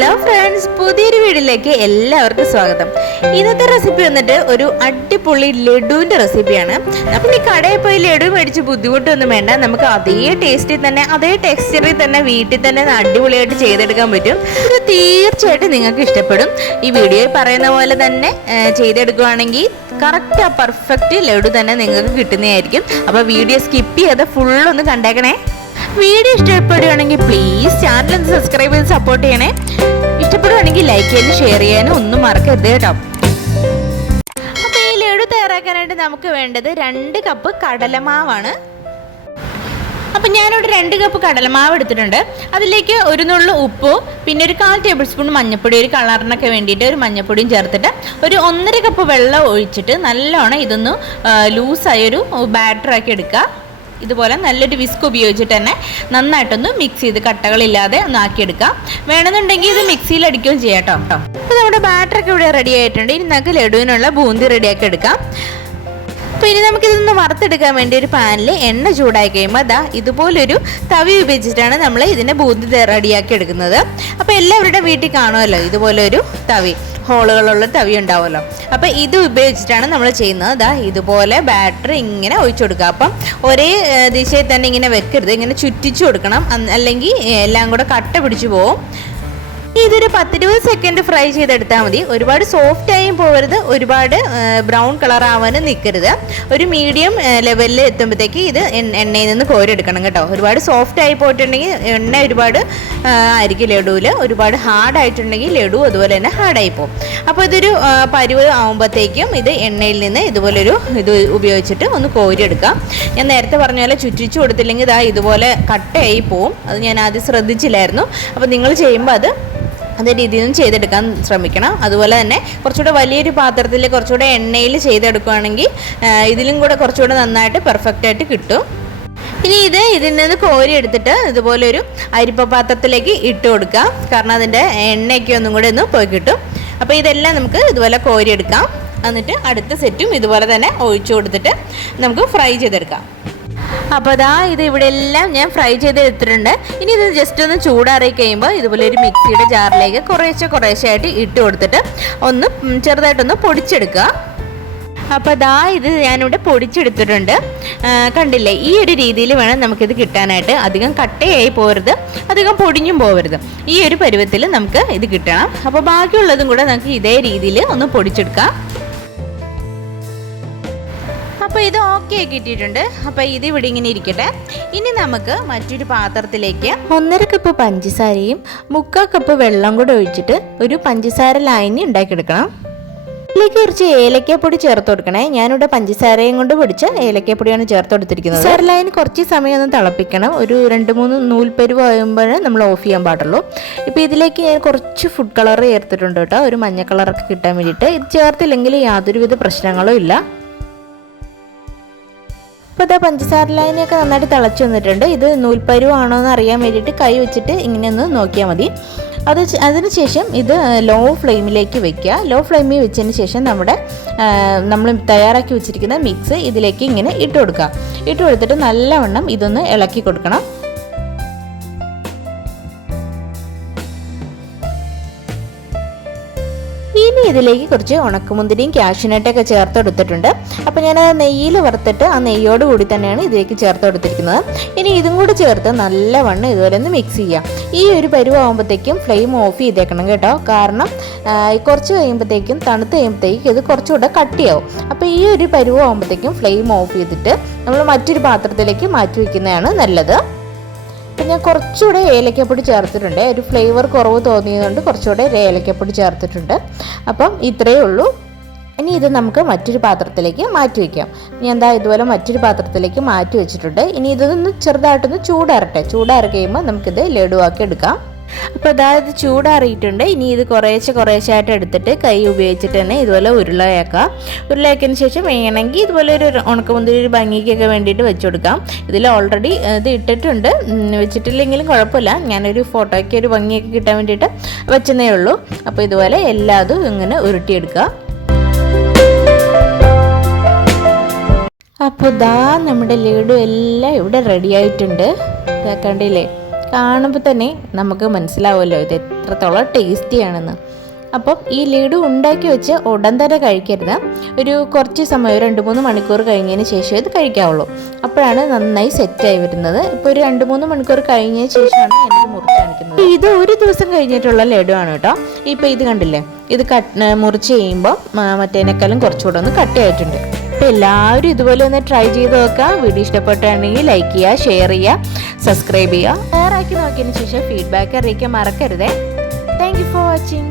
Hello friends പുതിയൊരു വീഡിയോയിലേക്ക് എല്ലാവർക്കും സ്വാഗതം. ഇന്നത്തെ റെസിപ്പി വന്നിട്ട് ഒരു അടിപൊളി ലഡുവിന്റെ റെസിപ്പിയാണ് അപ്പം ഈ കടയിൽ പോയി ലഡു മേടിച്ച് ബുദ്ധിമുട്ടൊന്നും വേണ്ട. നമുക്ക് അതേ ടേസ്റ്റിൽ തന്നെ അതേ ടെക്സ്ചറിൽ തന്നെ വീട്ടിൽ തന്നെ അടിപൊളിയായിട്ട് ചെയ്തെടുക്കാൻ പറ്റും. ഇത് തീർച്ചയായിട്ടും നിങ്ങൾക്ക് ഇഷ്ടപ്പെടും. ഈ വീഡിയോയിൽ പറയുന്ന പോലെ തന്നെ ചെയ്തെടുക്കുകയാണെങ്കിൽ കറക്റ്റ് ആ പെർഫെക്റ്റ് ലഡു തന്നെ നിങ്ങൾക്ക് കിട്ടുന്നതായിരിക്കും. അപ്പോൾ വീഡിയോ സ്കിപ്പ് ചെയ്യാതെ ഫുള്ളൊന്ന് കണ്ടേക്കണേ. വീഡിയോ ഇഷ്ടപ്പെടുകയാണെങ്കിൽ പ്ലീസ് ചാനൽ ഒന്ന് സബ്സ്ക്രൈബ് ചെയ്ത് സപ്പോർട്ട് ചെയ്യണേ. ഇഷ്ടപ്പെടുകയാണെങ്കിൽ ലൈക്ക് ചെയ്യാനും ഷെയർ ചെയ്യാനും ഒന്നും മറക്കരുത് കേട്ടോ. അപ്പോൾ ഈ ലഡു തയ്യാറാക്കാനായിട്ട് നമുക്ക് വേണ്ടത് രണ്ട് കപ്പ് കടലമാവാണ്. അപ്പം ഞാനിവിടെ രണ്ട് കപ്പ് കടലമാവ് എടുത്തിട്ടുണ്ട്. അതിലേക്ക് ഒരു നുള്ളു ഉപ്പും പിന്നെ ഒരു കാൽ ടേബിൾ സ്പൂൺ മഞ്ഞൾപ്പൊടി ഒരു കളറിനൊക്കെ വേണ്ടിയിട്ട് ഒരു മഞ്ഞൾപ്പൊടിയും ചേർത്തിട്ട് ഒരു ഒന്നര കപ്പ് വെള്ളം ഒഴിച്ചിട്ട് നല്ലോണം ഇതൊന്ന് ലൂസായൊരു ബാറ്ററാക്കി എടുക്കുക. ഇതുപോലെ നല്ലൊരു വിസ്ക് ഉപയോഗിച്ചിട്ട് തന്നെ നന്നായിട്ടൊന്ന് മിക്സ് ചെയ്ത് കട്ടകളില്ലാതെ ഒന്ന് ആക്കിയെടുക്കാം. വേണമെന്നുണ്ടെങ്കിൽ ഇത് മിക്സിയിൽ അടിക്കുകയും ചെയ്യാം കേട്ടോ അപ്പോൾ നമ്മുടെ ബാറ്ററൊക്കെ ഇവിടെ റെഡി ആയിട്ടുണ്ട്. ഇനി നമുക്ക് ലഡുവിനുള്ള ബൂന്തി റെഡിയാക്കി എടുക്കാം. അപ്പോൾ ഇനി നമുക്കിതൊന്ന് വറുത്തെടുക്കാൻ വേണ്ടി ഒരു പാനിൽ എണ്ണ ചൂടായി കഴിയുമ്പോൾ അതാ ഇതുപോലൊരു തവി ഉപയോഗിച്ചിട്ടാണ് നമ്മൾ ഇതിനെ ബൂന്തി റെഡിയാക്കി എടുക്കുന്നത്. അപ്പോൾ എല്ലാവരുടെ വീട്ടിൽ കാണുമല്ലോ ഇതുപോലൊരു തവി. ഹോളുകളുള്ള തവി ഉണ്ടാവുമല്ലോ. അപ്പോൾ ഇത് ഉപയോഗിച്ചിട്ടാണ് നമ്മൾ ചെയ്യുന്നത്. അതാ ഇതുപോലെ ബാറ്ററി ഇങ്ങനെ ഒഴിച്ചു കൊടുക്കുക. അപ്പം ഒരേ ദിശയിൽ തന്നെ ഇങ്ങനെ വെക്കരുത്. ഇങ്ങനെ ചുറ്റിച്ചു കൊടുക്കണം. അല്ലെങ്കിൽ എല്ലാം കൂടെ കട്ട പിടിച്ചു പോകും ഇതൊരു പത്തിരുപത് സെക്കൻഡ് ഫ്രൈ ചെയ്തെടുത്താൽ മതി. ഒരുപാട് സോഫ്റ്റ് പോകരുത്. ഒരുപാട് ബ്രൗൺ കളർ ആവാനും നിൽക്കരുത് ഒരു മീഡിയം ലെവലിൽ എത്തുമ്പോഴത്തേക്ക് ഇത് എണ്ണയിൽ നിന്ന് കോരെടുക്കണം കേട്ടോ. ഒരുപാട് സോഫ്റ്റ് ആയി പോയിട്ടുണ്ടെങ്കിൽ എണ്ണ ഒരുപാട് ആയിരിക്കും ലഡുവിൽ. ഒരുപാട് ഹാർഡ് ആയിട്ടുണ്ടെങ്കിൽ ലഡു അതുപോലെ തന്നെ ഹാർഡായി പോകും. അപ്പോൾ ഇതൊരു പരുവ് ആകുമ്പോഴത്തേക്കും ഇത് എണ്ണയിൽ നിന്ന് ഇതുപോലൊരു ഇത് ഉപയോഗിച്ചിട്ട് ഒന്ന് കോരിയെടുക്കാം. ഞാൻ നേരത്തെ പറഞ്ഞ പോലെ ചുറ്റിച്ചു കൊടുത്തില്ലെങ്കിൽ ഇതാ ഇതുപോലെ കട്ടയായി പോവും. അത് ഞാൻ ആദ്യം ശ്രദ്ധിച്ചില്ലായിരുന്നു. അപ്പോൾ നിങ്ങൾ ചെയ്യുമ്പോൾ അത് അതേ നിന്ന് ചെയ്തെടുക്കാൻ ശ്രമിക്കണം. അതുപോലെ തന്നെ കുറച്ചുകൂടെ വലിയൊരു പാത്രത്തിൽ കുറച്ചുകൂടെ എണ്ണയിൽ ചെയ്തെടുക്കുകയാണെങ്കിൽ ഇതിലും കൂടെ കുറച്ചുകൂടെ നന്നായിട്ട് പെർഫെക്റ്റ് ആയിട്ട് കിട്ടും. ഇനി ഇത് ഇതിൽ നിന്ന് കോരി എടുത്തിട്ട് ഇതുപോലെ ഒരു അരിപ്പ പാത്രത്തിലേക്ക് ഇട്ട് കൊടുക്കാം. കാരണം അതിന്റെ എണ്ണയൊക്കെ ഒന്നും കൂടെ ഒന്ന് പോയി കിട്ടും. അപ്പോൾ ഇതെല്ലാം നമുക്ക് ഇതുപോലെ കോരി എടുക്കാം. എന്നിട്ട് അടുത്ത സെറ്റും ഇതുപോലെ തന്നെ ഒഴിച്ചു കൊടുത്തിട്ട് നമുക്ക് ഫ്രൈ ചെയ്തെടുക്കാം. അപ്പോൾ അതാ ഇത് ഇവിടെ എല്ലാം ഞാൻ ഫ്രൈ ചെയ്ത് എടുത്തിട്ടുണ്ട് ഇനി ഇത് ജസ്റ്റ് ഒന്ന് ചൂടാറി കഴിയുമ്പോൾ ഇതുപോലെ ഒരു മിക്സിയുടെ ജാറിലേക്ക് കുറേശ്ശെ കുറേശ്ശെ ആയിട്ട് ഇട്ട് കൊടുത്തിട്ട് ഒന്ന് ചെറുതായിട്ടൊന്ന് പൊടിച്ചെടുക്കുക. അപ്പോൾ ദാ ഇത് ഞാനിവിടെ പൊടിച്ചെടുത്തിട്ടുണ്ട്. കണ്ടില്ലേ? ഈ ഒരു രീതിയിൽ വേണം നമുക്കിത് കിട്ടാനായിട്ട്. അധികം കട്ടയായി പോകരുത് അധികം പൊടിഞ്ഞും പോകരുത് ഈ ഒരു പരുവത്തിൽ നമുക്ക് ഇത് കിട്ടണം. അപ്പോൾ ബാക്കിയുള്ളതും കൂടെ നമുക്ക് ഇതേ രീതിയിൽ ഒന്ന് പൊടിച്ചെടുക്കാം. അപ്പോൾ ഇത് ഓക്കെ കിട്ടിയിട്ടുണ്ട്. അപ്പോൾ ഇത് ഇവിടെ ഇങ്ങനെ ഇരിക്കട്ടെ. ഇനി നമുക്ക് മറ്റൊരു പാത്രത്തിലേക്ക് ഒന്നര കപ്പ് പഞ്ചസാരയും മുക്കാൽ കപ്പ് വെള്ളം കൂടെ ഒഴിച്ചിട്ട് ഒരു പഞ്ചസാര ലായനി ഉണ്ടാക്കിയെടുക്കണം. ഇതിലേക്ക് കുറച്ച് ഏലക്കാപ്പൊടി ചേർത്ത് കൊടുക്കണേ. ഞാനിവിടെ പഞ്ചസാരയും കൊണ്ട് പൊടിച്ച ഏലക്കാപ്പൊടിയാണ് ചേർത്ത് കൊടുത്തിരിക്കുന്നത്. പഞ്ചസാര ലൈൻ കുറച്ച് സമയം ഒന്ന് തിളപ്പിക്കണം. ഒരു രണ്ട് മൂന്ന് നൂൽപ്പരുവ് ആകുമ്പോഴേ നമ്മൾ ഓഫ് ചെയ്യാൻ പാടുള്ളൂ. ഇപ്പോൾ ഇതിലേക്ക് ഞാൻ കുറച്ച് ഫുഡ് കളർ ചേർത്തിട്ടുണ്ട് കേട്ടോ. ഒരു മഞ്ഞ കളറൊക്കെ കിട്ടാൻ വേണ്ടിയിട്ട്. ഇത് ചേർത്തില്ലെങ്കിൽ യാതൊരുവിധ പ്രശ്നങ്ങളും ഇല്ല. അപ്പോൾ ഇതാ പഞ്ചസാര ലൈനൊക്കെ നന്നായിട്ട് തിളച്ച് വന്നിട്ടുണ്ട്. ഇത് നൂൽപ്പരുവാണോ എന്ന് അറിയാൻ വേണ്ടിയിട്ട് കൈ വെച്ചിട്ട് ഇങ്ങനെ ഒന്ന് നോക്കിയാൽ മതി. അത് അതിനുശേഷം ഇത് ലോ ഫ്ലെയിമിലേക്ക് വെക്കുക. ലോ ഫ്ലെയിമിൽ വെച്ചതിന് ശേഷം നമ്മുടെ നമ്മൾ തയ്യാറാക്കി വെച്ചിരിക്കുന്ന മിക്സ് ഇതിലേക്ക് ഇങ്ങനെ ഇട്ട് കൊടുക്കുക. ഇട്ട് കൊടുത്തിട്ട് നല്ലവണ്ണം ഇതൊന്ന് ഇളക്കി കൊടുക്കണം. ഇതിലേക്ക് കുറച്ച് ഉണക്കമുന്തിരിയും കാഷ്യൂനട്ടൊക്കെ ചേർത്ത് കൊടുത്തിട്ടുണ്ട് അപ്പോൾ ഞാൻ നെയ്യിൽ വറുത്തിട്ട് ആ നെയ്യോട് കൂടി തന്നെയാണ് ഇതിലേക്ക് ചേർത്ത് കൊടുത്തിരിക്കുന്നത് ഇനി ഇതും കൂടി ചേർത്ത് നല്ലവണ്ണം ഇതുപോലെ ഒന്ന് മിക്സ് ചെയ്യാം. ഈ ഒരു പരുവാകുമ്പോഴത്തേക്കും ഫ്ലെയിം ഓഫ് ചെയ്തേക്കണം കേട്ടോ. കാരണം കുറച്ച് കഴിയുമ്പോഴത്തേക്കും തണുത്ത് കഴിയുമ്പോഴത്തേക്കും ഇത് കുറച്ചുകൂടെ കട്ടിയാവും. അപ്പോൾ ഈ ഒരു പരുവാകുമ്പോഴത്തേക്കും ഫ്ലെയിം ഓഫ് ചെയ്തിട്ട് നമ്മൾ മറ്റൊരു പാത്രത്തിലേക്ക് മാറ്റി വയ്ക്കുന്നതാണ് നല്ലത്. അപ്പം ഞാൻ കുറച്ചുകൂടെ ഏലക്കപ്പൊടി ചേർത്തിട്ടുണ്ട്. ഒരു ഫ്ലേവർ കുറവ് തോന്നിയതുകൊണ്ട് കുറച്ചുകൂടെ ഏലക്കപ്പൊടി ചേർത്തിട്ടുണ്ട്. അപ്പം ഇത്രയേ ഉള്ളൂ. ഇനി ഇത് നമുക്ക് മറ്റൊരു പാത്രത്തിലേക്ക് മാറ്റി വയ്ക്കാം ഇനി എന്താ ഇതുപോലെ മറ്റൊരു പാത്രത്തിലേക്ക് മാറ്റി വെച്ചിട്ടുണ്ട്. ഇനി ഇതൊന്ന് ചെറുതായിട്ടൊന്ന് ചൂടാറട്ടെ. ചൂടാറി കഴിയുമ്പോൾ നമുക്കിത് ലഡുവാക്കി എടുക്കാം. അപ്പോൾ അതായത് ചൂടാറിയിട്ടുണ്ട്. ഇനി ഇത് കുറേശ്ശെ കുറേശ്ശായിട്ട് എടുത്തിട്ട് കൈ ഉപയോഗിച്ചിട്ട് തന്നെ ഇതുപോലെ ഉരുളയാക്കാം. ഉരുളയാക്കിയതിന് ശേഷം വേണമെങ്കിൽ ഇതുപോലെ ഒരു ഉണക്കമുന്തിരി ഒരു ഭംഗിക്കൊക്കെ വേണ്ടിയിട്ട് വെച്ച് കൊടുക്കാം ഇതിൽ ഓൾറെഡി ഇത് ഇട്ടിട്ടുണ്ട്. വെച്ചിട്ടില്ലെങ്കിലും കുഴപ്പമില്ല. ഞാനൊരു ഫോട്ടോയ്ക്ക് ഒരു ഭംഗിയൊക്കെ കിട്ടാൻ വേണ്ടിയിട്ട് വെച്ചെന്നേ ഉള്ളൂ. അപ്പോൾ ഇതുപോലെ എല്ലാതും ഇങ്ങനെ ഉരുട്ടിയെടുക്കുക അപ്പോൾ ദാ നമ്മുടെ ലഡു എല്ലാം ഇവിടെ റെഡി ആയിട്ടുണ്ട്. കേൾക്കണ്ടില്ലേ കണ്ടില്ലേ? കാണുമ്പോൾ തന്നെ നമുക്ക് മനസ്സിലാവുമല്ലോ ഇത് എത്രത്തോളം ടേസ്റ്റിയാണെന്ന്. അപ്പം ഈ ലഡു ഉണ്ടാക്കി വെച്ച് ഉടൻ തന്നെ കഴിക്കരുത്. ഒരു കുറച്ച് സമയം രണ്ട് മൂന്ന് മണിക്കൂർ കഴിഞ്ഞതിന് ശേഷം ഇത് കഴിക്കാവുള്ളൂ. അപ്പോഴാണ് നന്നായി സെറ്റായി വരുന്നത്. ഇപ്പോൾ ഒരു രണ്ട് മൂന്ന് മണിക്കൂർ കഴിഞ്ഞതിന് ശേഷമാണ് എനിക്ക് മുറിച്ച് കാണിക്കുന്നത്. ഇത് ഒരു ദിവസം കഴിഞ്ഞിട്ടുള്ള ലഡു ആണ് കേട്ടോ. ഇപ്പോൾ ഇത് കണ്ടില്ലേ? ഇത് കട്ട് മുറിച്ച് കഴിയുമ്പോൾ മറ്റേനേക്കാളും കുറച്ചുകൂടെ ഒന്ന് കട്ടിയായിട്ടുണ്ട് അപ്പോൾ എല്ലാവരും ഇതുപോലെ ഒന്ന് ട്രൈ ചെയ്ത് നോക്കുക. വീഡിയോ ഇഷ്ടപ്പെട്ടാണെങ്കിൽ ലൈക്ക് ചെയ്യുക ഷെയർ ചെയ്യുക. സബ്സ്ക്രൈബ് ചെയ്യുക. തയ്യാറാക്കി നോക്കിയതിന് ശേഷം ഫീഡ്ബാക്ക് അറിയിക്കാൻ മറക്കരുതേ. Thank for watching